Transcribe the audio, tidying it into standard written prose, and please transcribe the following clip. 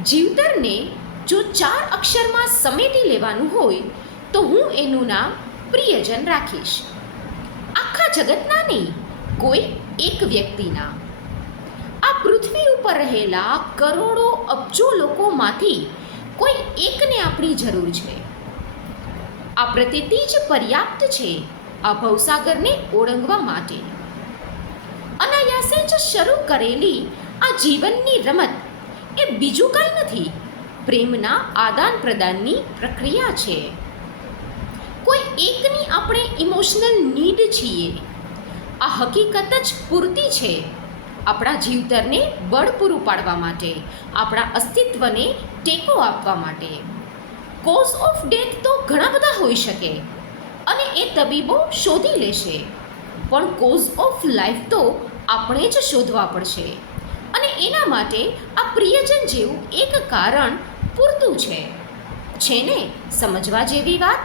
જીવતરને જો 4 અક્ષરમાં સમેટી લેવાનું હોય તો હું એનું નામ પ્રિયજન રાખીશ. આખા જગતના નહીં, કોઈ એક વ્યક્તિના. આ પૃથ્વી ઉપર રહેલા કરોડો અબજો લોકોમાંથી કોઈ એકને આપણી જરૂર છે. આ પ્રતીતિ જ પર્યાપ્ત છે આ ભવસાગરને ઓળંગવા માટે. અનાયાસે જ શરૂ કરેલી આ જીવનની રમત એ બીજું કંઈ નથી, પ્રેમના આદાન પ્રદાનની પ્રક્રિયા છે. કોઈ એકની આપણે ઇમોશનલ નીડ છીએ, આ હકીકત જ પૂરતી છે આપણા જીવતરને બળ પૂરું પાડવા માટે, આપણા અસ્તિત્વને ટેકો આપવા માટે. કોઝ ઓફ ડેથ તો ઘણા બધા હોઈ શકે અને એ તબીબો શોધી લેશે, પણ કોઝ ઓફ લાઈફ તો આપણે જ શોધવા પડશે. અને એના માટે આ પ્રિયજન જેવું એક કારણ પૂરતું છે ને? સમજવા જેવી વાત.